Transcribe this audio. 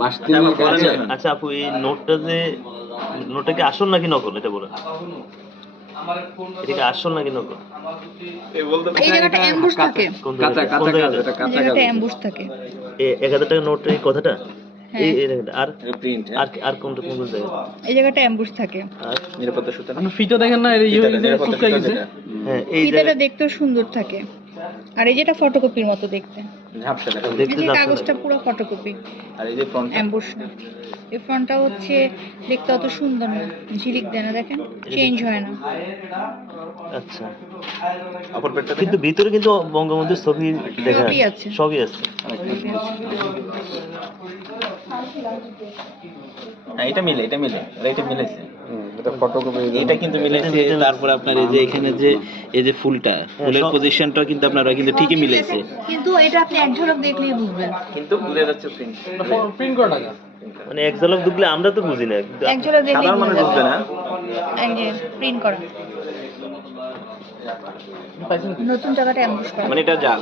মাস তিনেক আগে। আচ্ছা আপু, এই নোটটা কি আসল নাকি নকল, এটা বলেন। এটা কি আসল নাকি নকল? এই জায়গাটা অ্যাম্বুশ থাকে, কোন কাঁচা জায়গাটা? কোন কাঁচা কাজ, জায়গাটা? এটা এই কাঁচা কাজ। জায়গাটা অ্যাম্বুশ থাকে। 1000 টাকার নোট, এই কথাটা? হ্যাঁ, এই জায়গাটা। আর প্রিন্ট আর কোনটা, কোন কোন জায়গা? এই জায়গাটা অ্যাম্বুশ থাকে। আর নিরাপত্তা সূত্র না? আপনি ফিটা দেখেন না, এই কুচকা গেছে। হ্যাঁ, এই ফিতাটা জায়গা দেখতেও সুন্দর থাকে। আর এই যেটা ফটোকপির মতো দেখতে, ঝাপসা দেখা যায়। এই দেখতে যে যাচ্ছে কাগজটা না। পুরো ফটোকপি, আর এই যে ফ্রন্ট অ্যাম্বুশ না। এই ফন্টটা হচ্ছে দেখতে অত সুন্দর না, ঝিলিক দেয় না, দেখেন চেঞ্জ হয় না। আচ্ছা, অপর পেটটা কিন্তু ভিতরে কিন্তু বঙ্গবন্ধুর ছবি দেখা সবই আছে। সবই আছে। হ্যাঁ, এটা মিলে, এটা মিলে, আর এটা মিলাইছে। এটা ফটোকপি। এটা কিন্তু মিলাইছে। তারপর আপনার এই যে এখানে যে এই যে ফুলটা, ফুলের পজিশনটা কিন্তু আপনারা কিন্তু ঠিকই মিলাইছে, কিন্তু এটা আপনি এক ঝলক দেখলেই বুঝবেন। কিন্তু বুঝে যাচ্ছে প্রিন্ট। প্রিন্ট করা টাকা। মানে এক ঝলক দেখলে আমরা তো বুঝি না। এক ঝলক দেখলেই সাধারণ মানুষ বুঝবে না। এই যে প্রিন্ট করা, নতুন জায়গাটা অ্যাম্বুশ করা। মানে এটা জাল।